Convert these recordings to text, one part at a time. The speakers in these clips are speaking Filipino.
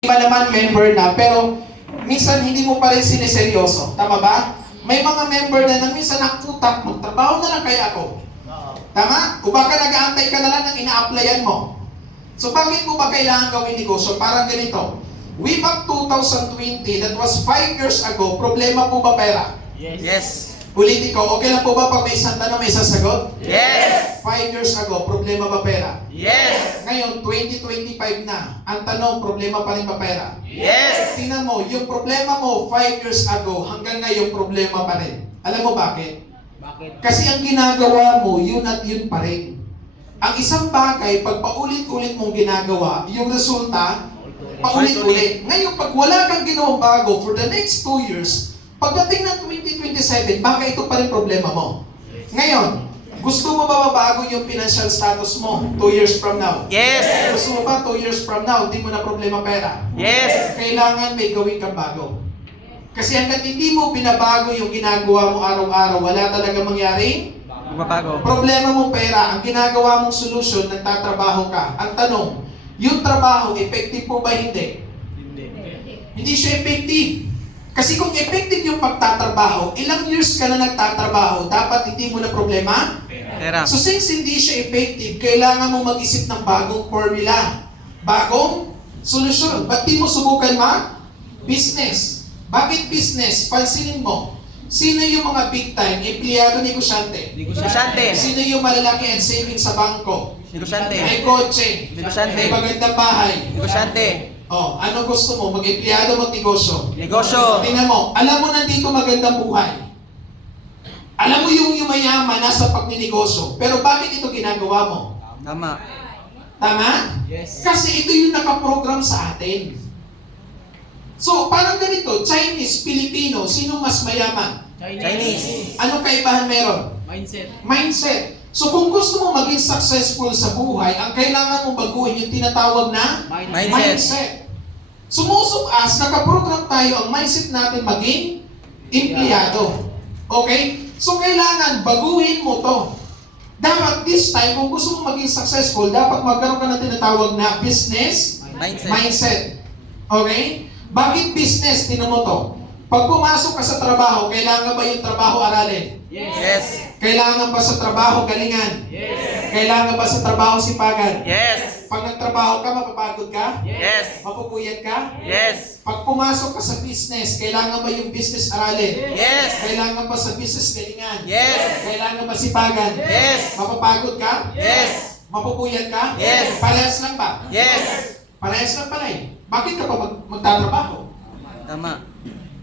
iba naman member na, pero minsan hindi mo pa rin sineseryoso. Tama ba? May mga member na minsan nakutak, magtrabaho na lang kaya ako. Tama? O baka nag-aantay ka na lang ng ina-applyan mo. So bakit mo ba kailangan gawin negosyo? Parang ganito. Way back 2020, that was 5 years ago, problema po ba pera? Yes. Ulitin ko, okay lang po ba pag may isang tanong may sasagot? Yes. 5 years ago, problema ba pera? Yes. Ngayon, 2025 na. Ang tanong, problema pa rin ba pera? Yes. Tingnan mo, yung problema mo 5 years ago, hanggang ngayon, problema pa rin. Alam mo bakit? Bakit? Kasi ang ginagawa mo, yun at yun pa rin. Ang isang bagay, pag paulit-ulit mong ginagawa, yung resulta, paulit-ulit. Ngayon, pag wala kang ginawang bago for the next 2 years, pagdating ng 2027, baka ito pa rin problema mo. Ngayon, gusto mo ba mabago yung financial status mo 2 years from now? Yes. Gusto mo ba 2 years from now, hindi mo na problema pera? Yes. Kailangan may gawin kang bago. Kasi hanggat hindi mo binabago yung ginagawa mo araw-araw, wala talaga mangyaring Magbabago. problema mo pera. Ang ginagawa mong solusyon, nagtatrabaho ka. Ang tanong, yung trabaho, effective po ba hindi? Hindi siya effective. Kasi kung effective yung pagtatrabaho, ilang years ka na nagtatrabaho, dapat hindi mo na problema? Pera. So since hindi siya effective, kailangan mo mag-isip ng bagong formula. Bagong solusyon. Ba't di mo subukan business? Bakit business? Pansinin mo. Sino yung mga big time, empleyado, negosyante? Negosyante. Sino yung malalaki and savings sa bangko? Negosyante. May kotse. Negosyante. May magandang bahay. Negosyante. Oh, ano gusto mo? Mag-empleyado, mag-negosyo? Negosyo. Tingnan mo, alam mo nandito magandang buhay. Alam mo yung mayaman nasa pagninegosyo. Pero bakit ito ginagawa mo? Tama. Tama? Yes. Kasi ito yung nakaprogram sa atin. So, parang ganito, Chinese, Filipino, sino mas mayaman? Chinese. Anong kaibahan meron? Mindset. So, kung gusto mo maging successful sa buhay, ang kailangan mo baguhin yung tinatawag na mindset. So, most of us, nakaprogram tayo ang mindset natin maging empleyado. Okay? So, kailangan baguhin mo to. Dapat this time, kung gusto mo maging successful, dapat magkaroon ka ng tinatawag na business mindset. Okay? Bakit business? Tinan mo to. Pag pumasok ka sa trabaho, kailangan ba yung trabaho aralin? Yes. Kailangan ba sa trabaho galingan? Yes. Kailangan ba sa trabaho sipagan? Yes. Pag nagtrabaho ka, mapapagod ka? Yes. Mapupuyat ka? Yes. Pag pumasok ka sa business, kailangan ba yung business aralin? Yes. Kailangan ba sa business galingan? Yes. Kailangan ba sipagan? Yes. Mapapagod ka? Yes. Mapupuyat ka? Yes. Parehas lang ba? Yes. Parehas lang pala eh. Bakit ka pa magtatrabaho? Tama.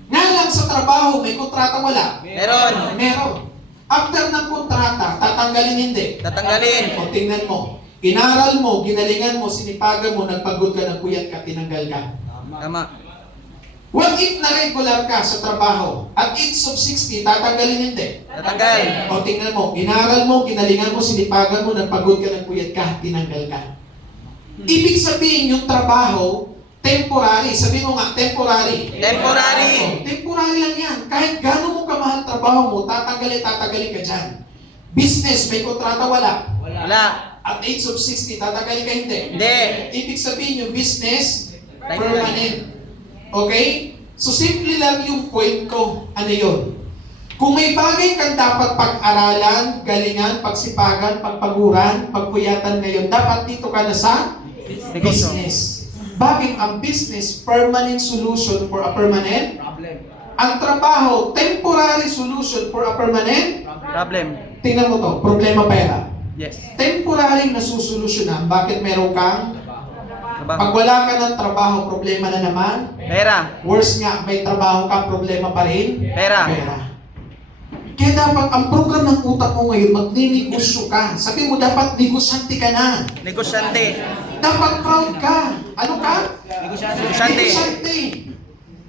Nga lang sa trabaho, may kontrata wala? Meron. Meron. After ng kontrata, tatanggalin hindi. Tatanggalin. O tingnan mo. Inaral mo, ginalingan mo, sinipagan mo, nagpagod ka, nagpuyat ka, tinanggal ka. Tama. What if na regular ka sa trabaho, at age of 60, tatanggalin hindi? Tatanggal. O tingnan mo, inaral mo, ginalingan mo, sinipagan mo, nagpagod ka, nagpuyat ka, tinanggal ka. Ibig sabihin yung trabaho, temporary. Sabi mo nga, temporary. Temporary. Temporary lang yan. Kahit gano'n mo kamahal trabaho mo, tatanggalin ka dyan. Business, may kontrata wala. Wala. At age of 60, tatanggalin ka hindi. Hindi. Ibig sabihin yung business, permanent. Okay? So simple lang yung point ko. Ano yun? Kung may bagay kang dapat pag-aralan, galingan, pagsipagan, pagpaguran, pagpuyatan ngayon, dapat dito ka na sa Negosyo. business. Bakit ang business, permanent solution for a permanent? Ang trabaho, temporary solution for a permanent? Problem. Tingnan mo to, problema pera. Yes. Temporary na susolusyonan, bakit meron kang? Pag Trabaho. wala ka ng trabaho, problema na naman. Pera. Worse nga, may trabaho ka, problema pa rin. Pera. Kaya dapat, ang program ng utak mo ngayon, magninegosyo ka. Sabi mo, dapat negosyante ka na. Negosyante. Dapat proud ka. Ano ka? Negosyante. Negosyante.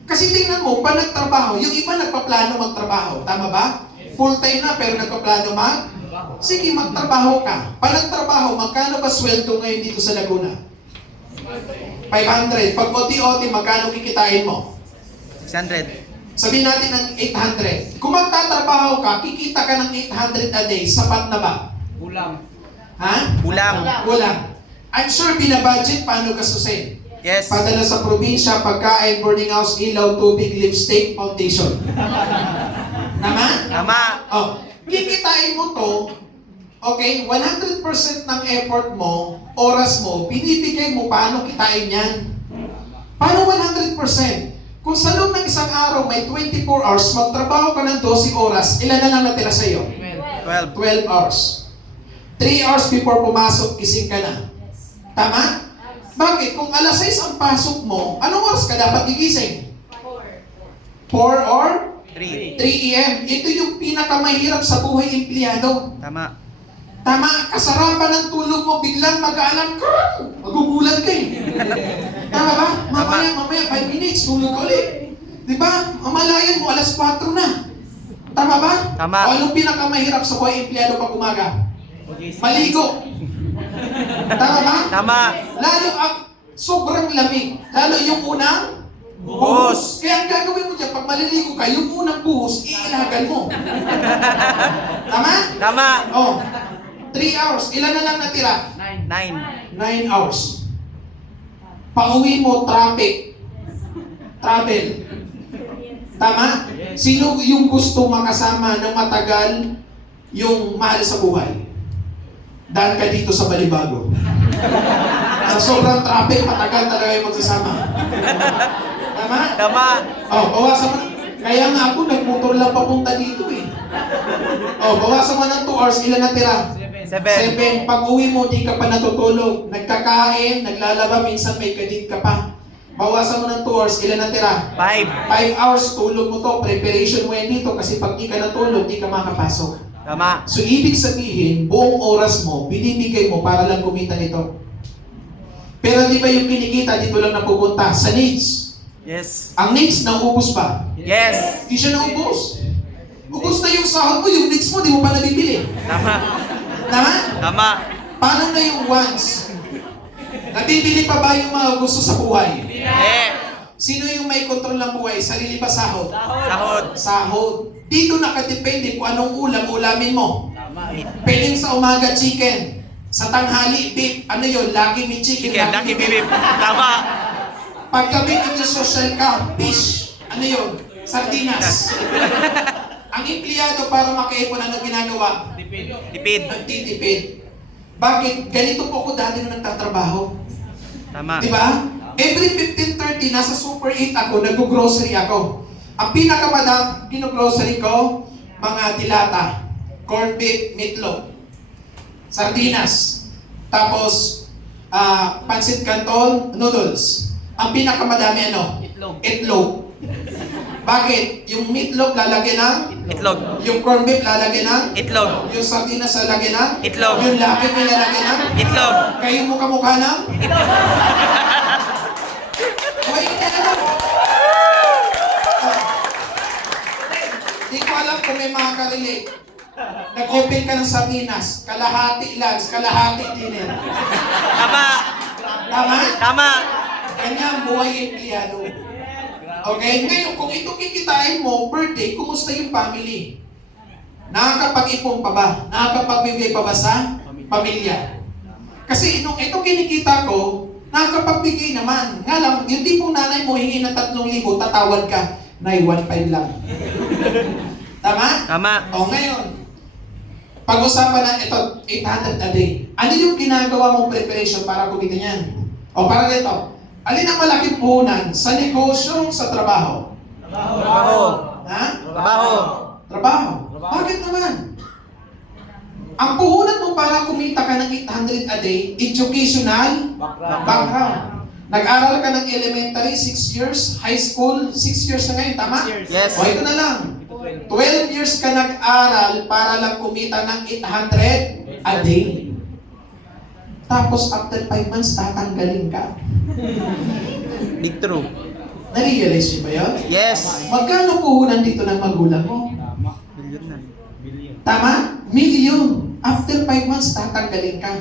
Kasi tingnan mo, pa nagtrabaho, yung iba nagpaplano magtrabaho. Tama ba? Full time na, pero nagpaplano sige, magtrabaho ka. Pa nagtrabaho, magkano ba sweldo ngayon dito sa Laguna? 500. Pag OT-OT, magkano kikitain mo? 600. Sabihin natin ng 800. Kung magtatrabaho ka, kikita ka ng 800 a day, sapat na ba? Kulang. Ha? Kulang. Kulang. I'm sure binabudget paano gastusin. Yes. Padala sa probinsya, pagkain, boarding house, ilaw, tubig, lipstick, foundation. Naman? Tama. Oh, kikitain mo to, okay, 100% ng effort mo, oras mo, binibigay mo, paano kitain yan? Paano 100%? Kung sa loob ng isang araw may 24 hours, magtrabaho ka ng 12 oras, ilan na lang natira sa'yo? 12 hours. 3 hours before pumasok, gising ka na. Tama? Bakit? Kung alas 6 ang pasok mo, anong oras ka dapat gigising? 4 or 3. 3 a.m. Ito yung pinakamahirap sa buhay empleyado. Tama. Tama, kasarapan ng tulog mo, biglang mag-aalam ka, magugulat ka eh. Tama ba? Mamaya, 5 minutes, tulog ka ulit. Di ba? Mamalayan mo, alas 4 na. Tama ba? Tama. O anong pinakamahirap sa buhay empleyado pag umaga? Maligo. Tama ba? Tama. Lalo ang sobrang lamig. Lalo yung unang Buhos. Kaya ang gagawin mo dyan, pag maliligo ka, yung unang buhos, iilagan mo. Tama? Tama. Oh, 3 hours. Ilan na lang natira? 9. 9 hours. Pauwi mo, traffic. Travel. Tama? Sino yung gusto makasama ng matagal yung mahal sa buhay? Daan ka dito sa Balibago. Sa sobrang traffic, matagal talaga yung magsasama. Tama? Tama. Oh, bawasan mo. Kaya nga ako, nagmotor lang papunta dito eh. Oh, bawasan mo ng 2 hours. Ilan natira? 7. Pag uwi mo, di ka pa natutulog. Nagkakain, naglalaba, minsan may kadit ka pa. Bawasan mo ng 2 hours. Ilan natira? 5. 5 hours, tulog mo to. Preparation mo yan dito kasi pag di ka natulog, di ka makapasok. Tama. So, ibig sabihin, buong oras mo, binibigay mo para lang kumita nito. Pero di ba yung kinikita, dito lang napupunta? Sa needs. Yes. Ang needs, naubos pa. Yes. Di siya naubos. Ubos na yung sahod mo, yung needs mo, di mo pa nabibili. Tama. Tama? Tama. Paano na yung wants? Nabibili pa ba yung mga gusto sa buhay? Eh. Sino yung may kontrol ng buhay? Sarili ba sahod? Sahod. Sahod. Dito nakadepende kung anong ulamin mo. Pwedeng sa umaga, chicken. Sa tanghali, beef. Ano yun? Lagi may chicken. Chicken. Laki bibib. Tama. Paggabi social ka, fish. Ano yun? Sardinas. Ang empleyado para makaipon, ano ginagawa? Tipid. Nagtitipid. Bakit? Ganito po ako dati nung nagtatrabaho. Tama. Di ba? Every 15:30, nasa Super 8 ako, nag-grocery ako. Ang pinakamadam, gino-grocery ko, mga dilata, corned beef, meatloaf, sardinas, tapos pancit canton, noodles. Ang pinakamadami ano? Itlog. Bakit? Yung meatloaf lalagyan ng? Itlog. Yung corned beef lalagyan ng? Itlog. Yung sardinas lalagyan ng? Itlog. Yung laki may lalagyan ng? Itlog. Kayo mukha-mukha ng? Ay, hindi alam. Di ko alam kung may makaka-relate. Nag-open ka ng sardinas, kalahati lunch, kalahati dinner. Tama. Tama? Tama. Kanya ang buhay empleyado. Okay? Ngayon, kung ito kikitain mo, birthday, kumusta yung family? Nakakapag-ipon pa ba? Nakakapagbigay pa ba sa pamilya? Kasi nung ito kinikita ko, nakakapagbigay naman. Nga lang, yung tipong nanay mo hingi ng 3,000, tatawad ka, Nay, 1,500 lang. Tama? Tama. O ngayon, pag-usapan na ito, 800 a day. Ano yung ginagawa mong preparation para kumita niyan? O para dito, alin ang malaking puhunan? Sa negosyo, sa trabaho? Trabaho. Ha? Trabaho. Trabaho. Bakit naman? Ang puhunan mo para kumita ka ng 800 a day, educational background. Nag-aral ka ng elementary, 6 years, high school, 6 years na ngayon, tama? Yes. O ito na lang. 12 years ka nag-aral para lang kumita ng 800 a day. Tapos after 5 months, tatanggalin ka. Big true. Na-realize niyo ba yun? Yes. Magkano puhunan dito ng magulang mo? Bilyon na. Tama? Million. After 5 months, tatanggalin ka.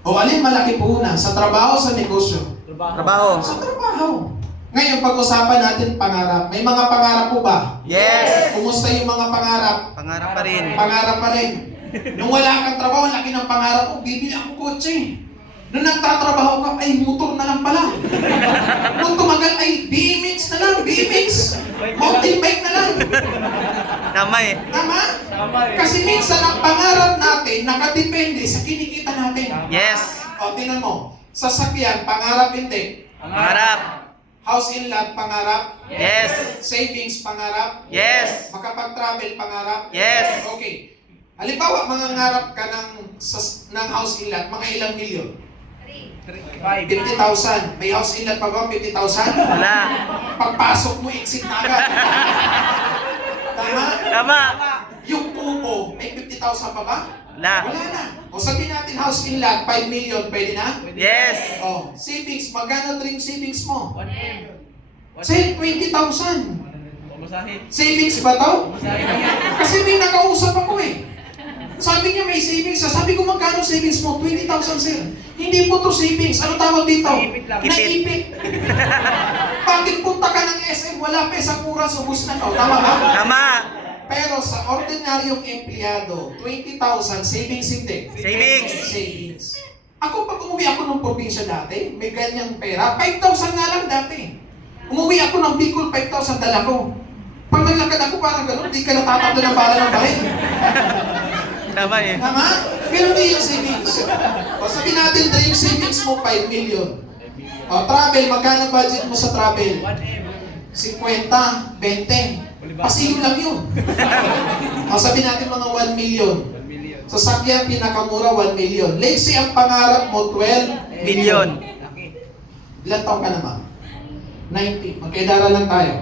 O alin malaki puhunan? Sa trabaho, sa negosyo? Trabaho. Sa trabaho. Ngayon, pag-usapan natin pangarap. May mga pangarap po ba? Yes. Kumusta yung mga pangarap? Pangarap pa rin. Pangarap pa rin. Nung wala kang trabaho, laki ng pangarap mo, bibili ako kotse. Nung nagtatrabaho ka, ay motor na lang pala. Nung tumagal, ay BMX na lang, BMX. Mountain bike na lang. Tama eh. Tama? Kasi minsan ang pangarap natin nakadepende sa kinikita natin. Yes. O, tingnan mo. Sasakyan, pangarap hindi. Pangarap. House in lot, pangarap. Yes. Savings, pangarap. Yes. Makapag-travel, pangarap. Yes. Okay. Halimbawa, mangangarap ka ng house in lot, mga ilang milyon? 50,000. May house in lot pa ba? 50,000? Wala. Pagpasok mo, exit na agad. Tama? Tama. Yung pupo, may 50,000 pa ba? Wala. Wala na. O sabihin natin house in lot, 5 million, pwede na? Yes. O, savings, magkano dream savings mo? Say, 20,000. Savings ba to? Kasi may nakausap ako eh. Sabi niya may savings. Sabi ko magkano savings mo? 20,000 sir. Hindi po to savings. Ano tawag dito? Naipit. Bakit punta ka ng SM? Wala pa isang oras, ubus na to. Tama ba? Tama. Pero sa ordinaryong empleyado, 20,000 savings hindi. Savings. Savings. Ako pag umuwi ako ng probinsya dati, may ganyang pera, 5,000 nga lang dati. Umuwi ako ng Bicol, 5,000 dala ko. Pag naglakad ako parang gano'n, di ka natatabla ng bala ng bahay. Tama eh. Tama? Pero hindi yung savings. O sabi natin, dream savings mo, 5 million. O travel, magkano budget mo sa travel? 50, 20. Pasilyo lang yun. O sabi natin mga 1 million. Sasakyan, pinakamura, 1 million. Let's say, ang pangarap mo, 12 Million. Ilan taong ka naman? 90. Magkaidara lang tayo.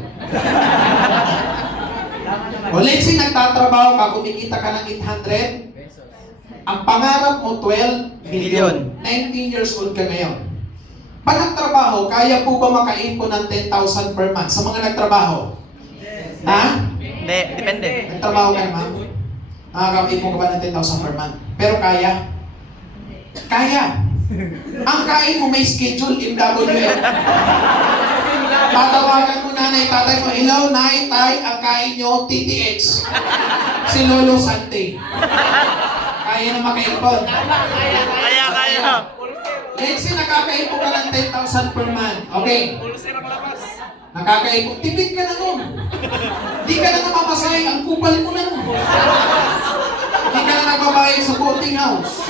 O let's say, nagtatrabaho ka, kumikita ka ng 800. Ang pangarap mo, 12 million. 19 years old ka ngayon. Pag nagtrabaho, kaya po ba makaipon ng 10,000 per month sa mga nagtrabaho? Ha? Hindi. Depende. Nagtrabaho ka naman? Nakakaipon ka ba ng 10,000 per month? Pero kaya? Kaya. Ang kain mo may schedule, MWF. Tatawagan mo nanay, tatay mo, hello, nay, tay, ang kain nyo, TTX. Si Lolo Sunday. Kaya na makaipon. Kaya. Let's say nakakaipon ka ng 10,000 per month. Okay. Nakakaipon. Tipid ka na nun. Di ka na namamasahe. Ang kupal mo na nun. Di ka na nagbabayad sa boarding house.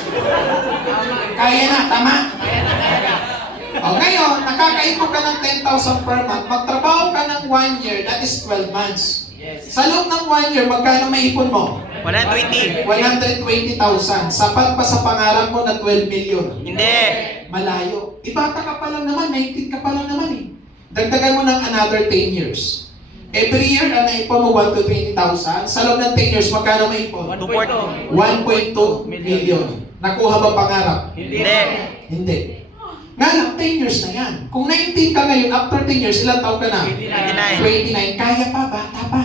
Kaya na. Tama? O ngayon, nakakaipon ka ng 10,000 per month. Magtrabaho ka ng 1 year. That is 12 months. Sa loob ng 1 year, magkano maipon mo? 120. 120,000. Sapat pa sa pangarap mo na 12 million. Hindi. Malayo. Ibata ka pa lang naman, 19 ka pa lang naman eh. Dagdagan mo ng another 10 years. Every year, ang naipon mo 1 to 20,000. Sa loob ng 10 years, magkano maipon? 240. 1.2 million. Nakuha ba pangarap? Hindi. Hindi. Nga lang, 10 years na yan. Kung 19 ka ngayon, after 10 years, ilang taon ka na? 29. Kaya pa, bata pa.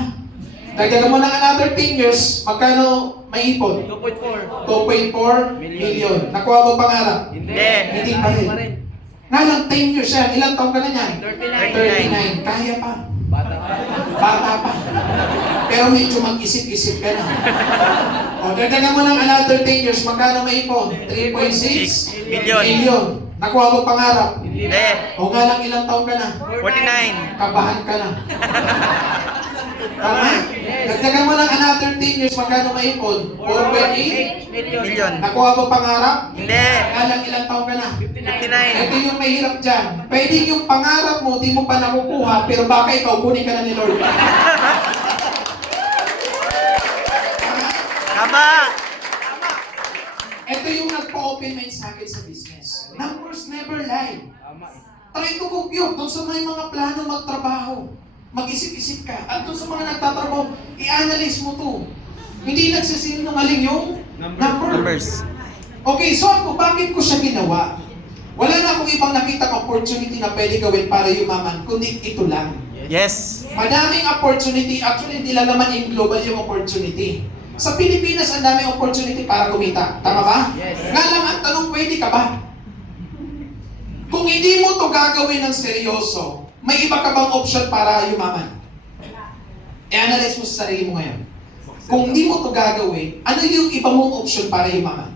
Dagdagan mo ng another 10 years, magkano maipon? 2.4 million. Nakuha mo pangarap? Hindi. Hindi pa rin. Nga lang, 10 years yan. Ilang taon ka na yan? 39. Kaya pa. Bata pa. Pero medyo mag-isip-isip ka na. O, dagdagan mo ng another 10 years, magkano maipon? 3.6 million. Nakuha mo pangarap? Hindi. O nga lang, ilang taon ka na? 49. Kabahan ka na. Tama? Dagdagan mo ng another 10 years, magkano maipon? 4.8 Million. Nakuha mo pangarap? Hindi. Nga lang, ilang taon ka na? 59. Ito yung mahirap dyan. Pwede yung pangarap mo, di mo pa nakukuha, pero baka ikaw, kunin ka na ni Lord. Tama. Ito yung nagpa-open mind sa akin sa business. Numbers never lie. Try to compute doon sa may mga plano magtrabaho. Mag-isip-isip ka. At doon sa mga nagtatrabaho, i-analyze mo to. Hindi nagsisinungaling yung Numbers. Okay, so ako, bakit ko siya ginawa? Wala na akong ibang nakita opportunity na pwede gawin para yumaman, kundi ito lang. Yes. Madaming opportunity, actually hindi lang naman in global yung opportunity. Sa Pilipinas, ang daming opportunity para kumita. Tama ba? Yes. Nga lang ang tanong, pwede ka ba? Kung hindi mo to gagawin ng seryoso, may iba ka bang option para yumaman? I-analyze mo sa sarili mo ngayon. Kung hindi mo to gagawin, ano yung iba mong option para yumaman?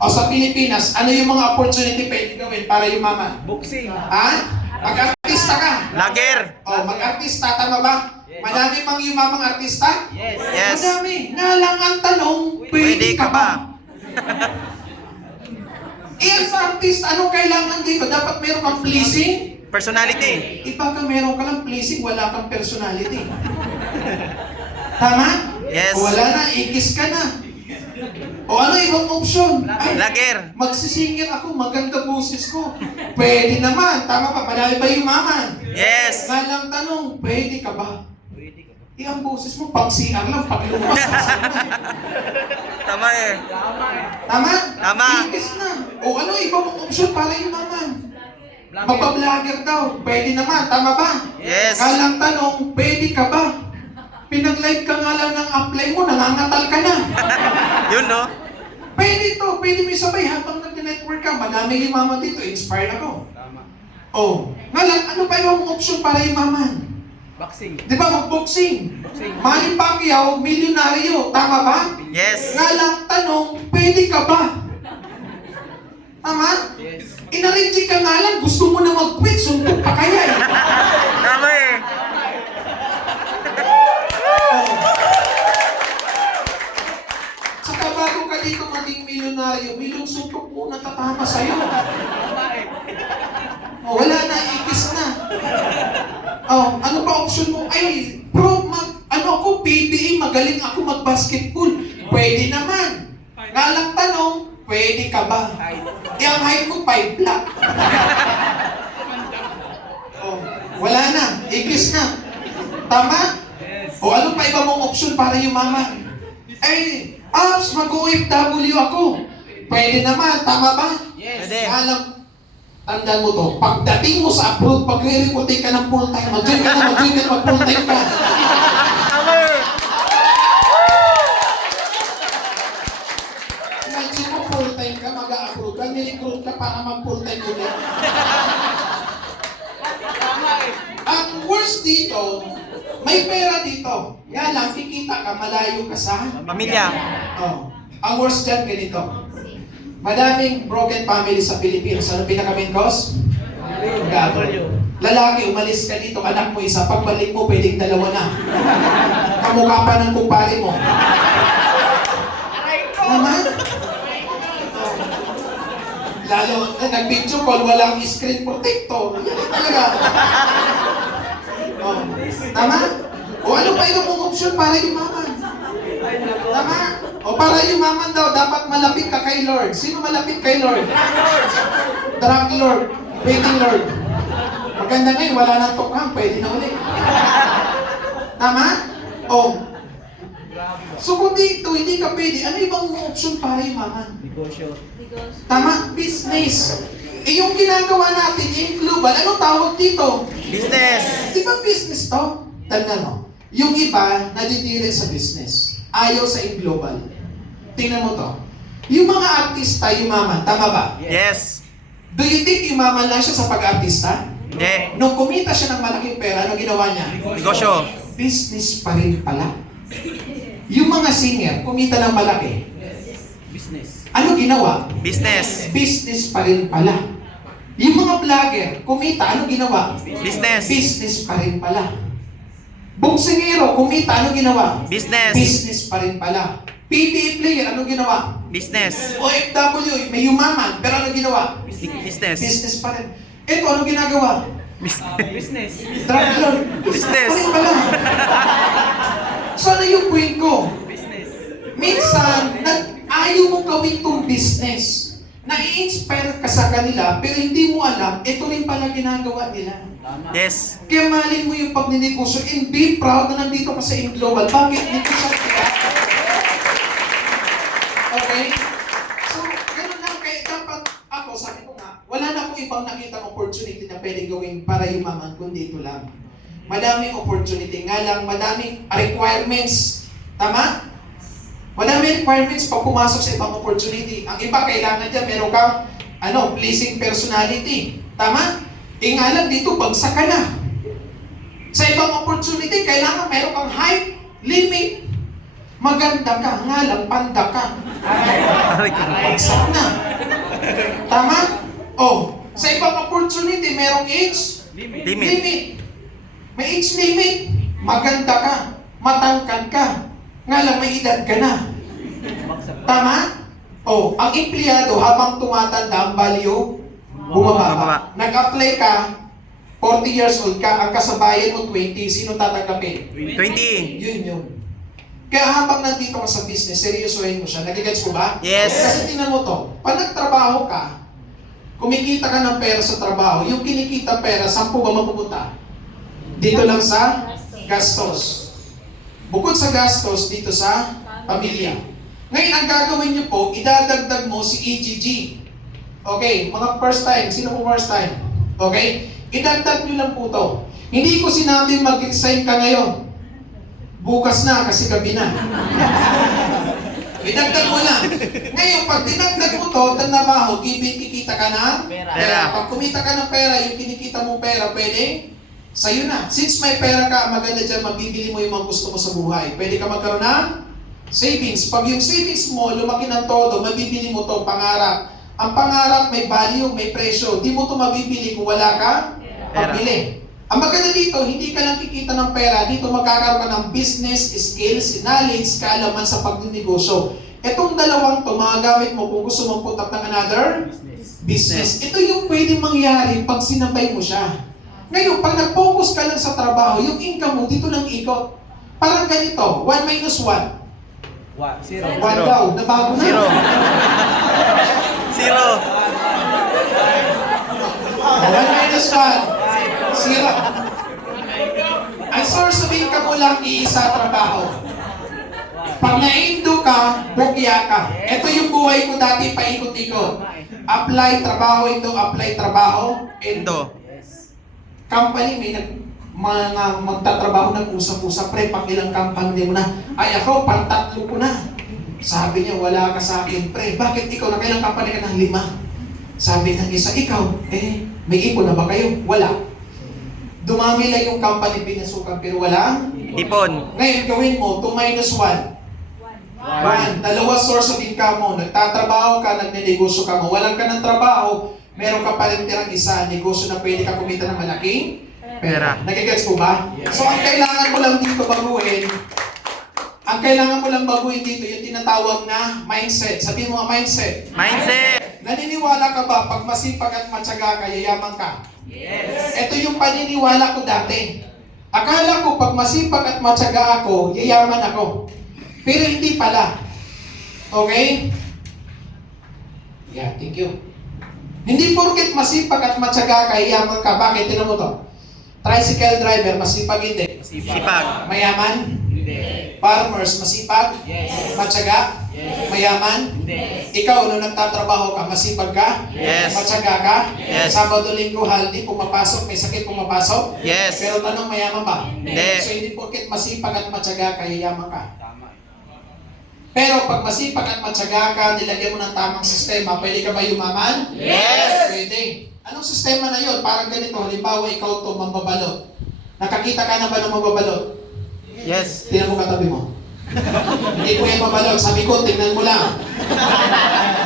O sa Pilipinas, ano yung mga opportunity pwede gawin para yumaman? Boxing. Ha? Mag-artista ka. Lager. O, mag-artista, tama ba? Madami pang yumamang artista? Yes. Yes. Madami. Nga lang ang tanong, Pwede ka ba? Iyan sa artist, ano kailangan dito? Dapat meron kang pleasing? Personality. Iba ka meron ka lang pleasing, wala kang personality. Tama? Yes. O wala na, ikis ka na. O ano ibang option? Ay, Lager. magsisingir ako, maganda boses ko. Pwede naman, tama pa, madami ba yumaman? Yes. Nga lang tanong, pwede ka ba? Pwede ka ba? Ang boses mo, pag CR lang, pag lumabas, asan na? Tama eh. Tama eh. Tama? Tama. Ikis na. O ano ibang option para yumaman? Vlogger. Magpa-vlogger daw, pwede naman, tama ba? Yes. Nga lang tanong, pwede ka ba? Pinag-live ka nga lang ng apply mo, nangangatal ka na. Yun, no? Pwede to, pwede mo sabay habang nag-network ka. Madami yumaman dito, inspired ako. Tama. Oh, nga lang, ano pa yung option para yumaman? Boxing. Di ba, mag-boxing? Boxing. Manny Pacquiao, milyonaryo, tama ba? Yes. Nga lang tanong, pwede ka ba? Tama? Yes. Inarrange ka nga lang, gusto mo na mag-quit, suntok pa kaya eh. Tama eh. Oh. Saka bago ka dito maging milyonaryo, milyong suntok muna tatama sa'yo. Tama eh. Oh, wala na, ikis na. Oh, ano pa option mo? Ay, ako, PBA, magaling ako mag-basketball. Pwede naman. Nga lang tanong, pwede ka ba? Height. Ang height mo, 5 black. Oh, wala na, ikis na. Tama? Yes. O ano pa iba mong option para yumaman? Ay, mag-OFW ako. Pwede naman, tama ba? Yes. Pwede. Alam, tandaan mo to, pagdating mo sa abroad, pag re-recruiting ka ng full-time, mag-join ka na, mag-full-time ka. Tama eh. Imagine mo, full-time ka, mag-a-abroad ka, nirecruit ka para mag-full-time ulit. Tama eh. Ang worst dito, may pera dito. Yan lang, kikita ka, malayo ka sa... Pamilya. Oh. Ang worst dyan, ganito. Madaming broken family sa Pilipinas. Ano pinaka-main cause? Gago. Lalaki, umalis ka dito, anak mo isa. Pagbalik mo, pwedeng dalawa na. Kamukha pa ng kumpare mo. Aray ko! Naman? Lalo, nag-video call, walang screen protector. Yan talaga. Oh. Tama? O ano pa yung mong option para yumaman? Ay, nako. Tama? O para yumaman daw, dapat malapit ka kay Lord. Sino malapit kay Lord? Drug Lord. Waiting Lord. Maganda ngayon, wala nang tukhang, pwede na ulit. Tama? O. So kung dito, hindi ka pwede, ano ibang option para yumaman? Negosyo. Tama? Business. Eh yung ginagawa natin, yung global, anong tawag dito? Business. Di ba business to? Tandaan mo. Yung iba, nadidiri sa business. Ayaw sa global. Tingnan mo to. Yung mga artista, yumaman. Tama ba? Yes. Do you think yumaman lang siya sa pag-artista? Hindi. Nung kumita siya ng malaking pera, ano ginawa niya? Negosyo. Business pa rin pala. Yung mga singer, kumita ng malaki. Business. Ano ginawa? Business. Business pa rin pala. Yung mga vlogger, kumita, ano ginawa? Business. Business pa rin pala. Boksingero, kumita, ano ginawa? Business. Business pa rin pala. PBA player, ano ginawa? Business. OFW, may yumaman, pero ano ginawa? Business. Business pa rin. Ito, ano ginagawa? Business. Drug lord. Business. Pa rin pala. Sana yung point ko. Business. Minsan, ayaw mong gawin tong business. Nai-inspire ka sa kanila, pero hindi mo alam, ito rin pala ginagawa nila. Tama. Yes. Kaya malin mo yung pagninegosyo and be proud na nandito ka sa Global. Bakit? Dito sa okay? So, ganun lang. Kaya dapat ako, sabi ko nga, wala na akong ibang nakita opportunity na pwedeng gawin para yumaman, kundi ito lang. Madaming opportunity. Nga lang, madaming requirements. Tama? Madaming requirements pag pumasok sa ibang opportunity. Ang iba, kailangan dyan, meron kang pleasing personality. Tama? Eh nga lang dito, bagsak ka na. Sa ibang opportunity, kailangan meron kang height limit. Maganda ka, nga lang panda ka. Aray ko. Bagsak na. Tama? Oh, sa ibang opportunity, merong age Limit. Limit. May age limit. Maganda ka, matangkad ka, nga lang may edad ka na. Baksak. Tama? Oh, ang empleyado habang tumatanda ang value bumababa. Bumababa. Nag-apply ka, 40 years old ka, ang kasabayan mo 20, sino tatanggapin? 20. Yun. Kaya habang nandito ka sa business, seryosohin mo siya. Nagigets ko ba? Yes. Kasi tingnan mo to, pag nagtrabaho ka, kumikita ka ng pera sa trabaho, yung kinikita pera, saan po ba mapupunta? Dito lang sa gastos. Bukod sa gastos, dito sa pamilya. Ngayon, ang gagawin niyo po, idadagdag mo si EGG. Okay, mga first time. Sino po first time? Okay? Idagdag niyo lang po to. Hindi ko sinabing mag-resign ka ngayon. Bukas na kasi gabi na. Idagdag mo lang. Ngayon, pag dinagdag mo to, tanabaho, kikita ka ng Pera. Pag kumita ka ng pera, yung kinikita mong pera, pwede sa'yo na. Since may pera ka, maganda dyan, mabibili mo yung mga gusto mo sa buhay. Pwede ka magkaroon ng savings. Pag yung savings mo, lumaki ng todo, mabibili mo to pangarap. Ang pangarap may value, may presyo. Di mo to mabibili kung wala ka pabili. Ang maganda dito, hindi ka lang kikita ng pera. Dito magkakaroon ka ng business skills, knowledge, kaalaman sa pagninegosyo. Itong dalawang to, magagamit mo kung gusto mong put up ng another business. Ito yung pwedeng mangyari pag sinabay mo siya. Ngayon, pag nag-focus ka lang sa trabaho, yung income mo dito lang ikot. Parang ganito, 1 minus 1. 0. 1 daw, nabago na. Zero. Zero. 1 minus 1. 0. Ang source of income mo lang iisa trabaho. Pag na-indo ka, bukya ka. Ito yung buhay ko dati, paikot-ikot. Apply trabaho, ito, apply trabaho, Indo. company, may mga magtatrabaho ng usap-usap, pre, pang ilang company mo na, ay ako, pang 3 ko na. Sabi niya, wala ka sa akin, pre. Bakit ikaw, nakailang company ka ng 5? Sabi ng isa, ikaw, may ipon na ba kayo? Wala. Dumami lang yung company pinasukan, pero wala. Ipon. Ngayon, gawin mo, 2 minus 1. 1. Dalawa source of income mo. Nagtatrabaho ka, nagnenegosyo ka mo. Walang ka ng trabaho, meron ka pa rin tirang isa, negosyo na pwede ka kumita ng malaking pera. Nagigets po ba? So, ang kailangan mo lang dito baguhin, dito yung tinatawag na mindset. Sabihin mo nga mindset. Mindset. Naniniwala ka ba pag masipag at matyaga ka, yayaman ka? Yes. Ito yung paniniwala ko dati. Akala ko pag masipag at matyaga ako, yayaman ako. Pero hindi pala. Okay? Yeah, thank you. Hindi porket masipag at matyaga ka, yayaman ka. Bakit? Tinan mo to. Tricycle driver, masipag hindi. Sipag. Mayaman? Hindi. Farmers, masipag? Yes. Matyaga? Yes. Mayaman? Hindi. Ikaw, nung nagtatrabaho ka, masipag ka? Yes. Matyaga ka? Yes. Sabado, linggo, haldi, pumapasok, may sakit pumapasok? Yes. Pero tanong, mayaman ba? Hindi. So, hindi porket masipag at matyaga ka, yayaman ka. Tama. Pero pag masipag at matyaga ka, nilagyan mo ng tamang sistema, pwede ka ba yumaman? Yes. Pwede. Anong sistema na yun? Parang ganito, halimbawa ikaw to mambabalot. Nakakita ka na ba ng mambabalot? Yes. Tingnan mo katabi mo. Hindi ko yan mabalot. Sabi ko, tingnan mo lang.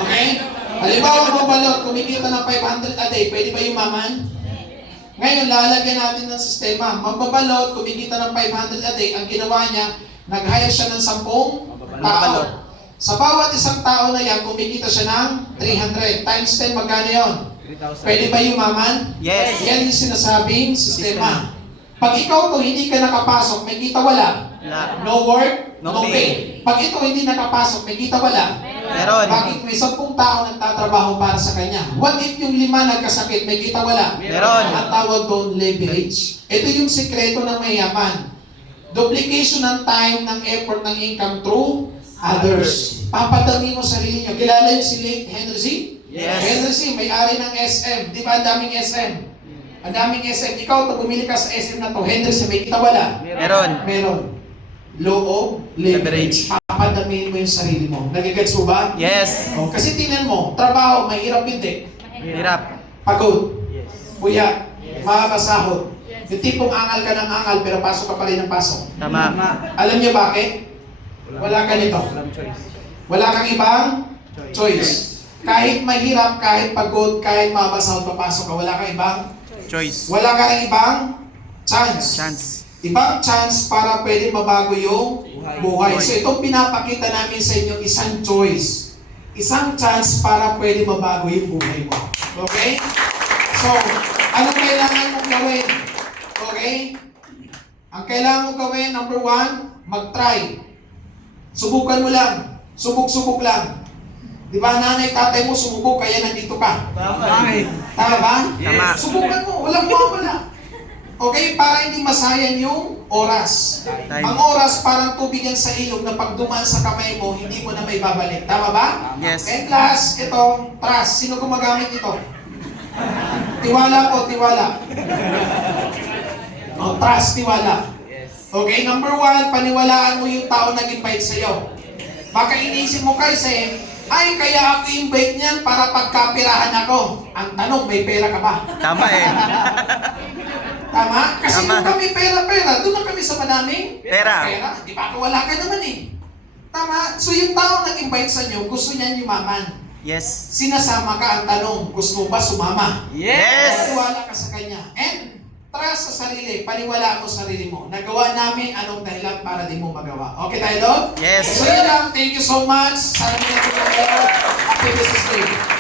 Okay? Halimbawa mabalot, kumikita ng 500 a day, pwede ba yumaman? Ngayon, lalagyan natin ng sistema. Magbabalot, kumikita ng 500 a day, ang ginawa niya, nag-hire siya ng 10 tao. Sa bawat isang tao na yan, kumikita siya ng 300. Times 10, magkano yun? 3,000. Pwede ba yumaman? Yes. Yan yung sinasabing sistema. Pag ikaw to hindi ka nakapasok, may kita wala. Wala. No work, No no pay. Pag ito hindi nakapasok, may kita wala. Meron. Bakit may 10 tao nagtatrabaho para sa kanya? What if yung 5 nagkasakit, may kita wala? Meron. Ang tawag doon leverage. Ito yung sikreto ng mayaman. Duplication ng time, ng effort, ng income through others. Papadami mo sarili nyo. Kilala yung si late Henry C? Yes. Henry C, may-ari ng SM. Di ba ang daming SM? Ang daming SM. Ikaw, to bumili ka sa SM na to. Henry C, may kita wala? Meron. Meron. Law of leverage. Leverage. Papadamihin mo yung sarili mo. Nagigets mo ba? Yes. Oh, kasi tingnan mo, trabaho, mahirap hindi. Hirap. Pagod, Yes. kuya, makakasahod. Yung tipong angal ka ng angal, pero pasok ka pa rin ng pasok. Tama. Alam niyo bakit? Wala ka nito. Walang choice. Wala kang ibang choice. Kahit mahirap, kahit pagod, kahit mabasa o papasok ka, wala kang ibang Choice. wala kang ibang chance. Chance. Ibang chance para pwede mabago yung buhay. So itong pinapakita namin sa inyo, isang choice. Isang chance para pwede mabago yung buhay mo. Okay? So, ano kailangan mong gawin? Okay? Ang kailangan mong gawin, number 1, mag-try. Subukan mo lang. Subok-subok lang. Di ba, nanay, tatay mo sumubok, kaya nandito ka. Tama ba? Tama. Subukan mo, walang mawawala. Okay, para hindi masayang yung oras. Time. Ang oras parang tubig yan sa ilog na pag dumaan sa kamay mo, hindi mo na may babalik. Tama ba? Yes. And class, ito, trust. Sino gumagamit ito? Tiwala po, tiwala. Oh, trust, tiwala. Okay, number 1, paniwalaan mo yung tao nag-invite sa'yo. Baka inisip mo kasi, ay, kaya ako invite niyan para pagkapirahan ako. Ang tanong, may pera ka ba? Tama eh. Tama? Kasi Tama. kung kami pera-pera, doon na kami sa madaming Pera. Di ba? Wala ka naman eh. Tama? So yung tao nag-invite sa inyo, gusto niyan yumaman. Yes. Sinasama ka, ang tanong, gusto mo ba sumama? Yes. Paniwala ka sa kanya. And trust sa sarili, paniwala mo sa sarili mo. Nagawa namin anong dahilan para di mo magawa. Okay tayo doon? Yes. So yun lang, thank you so much. Sana may natutunan kayo. Happy Business Day.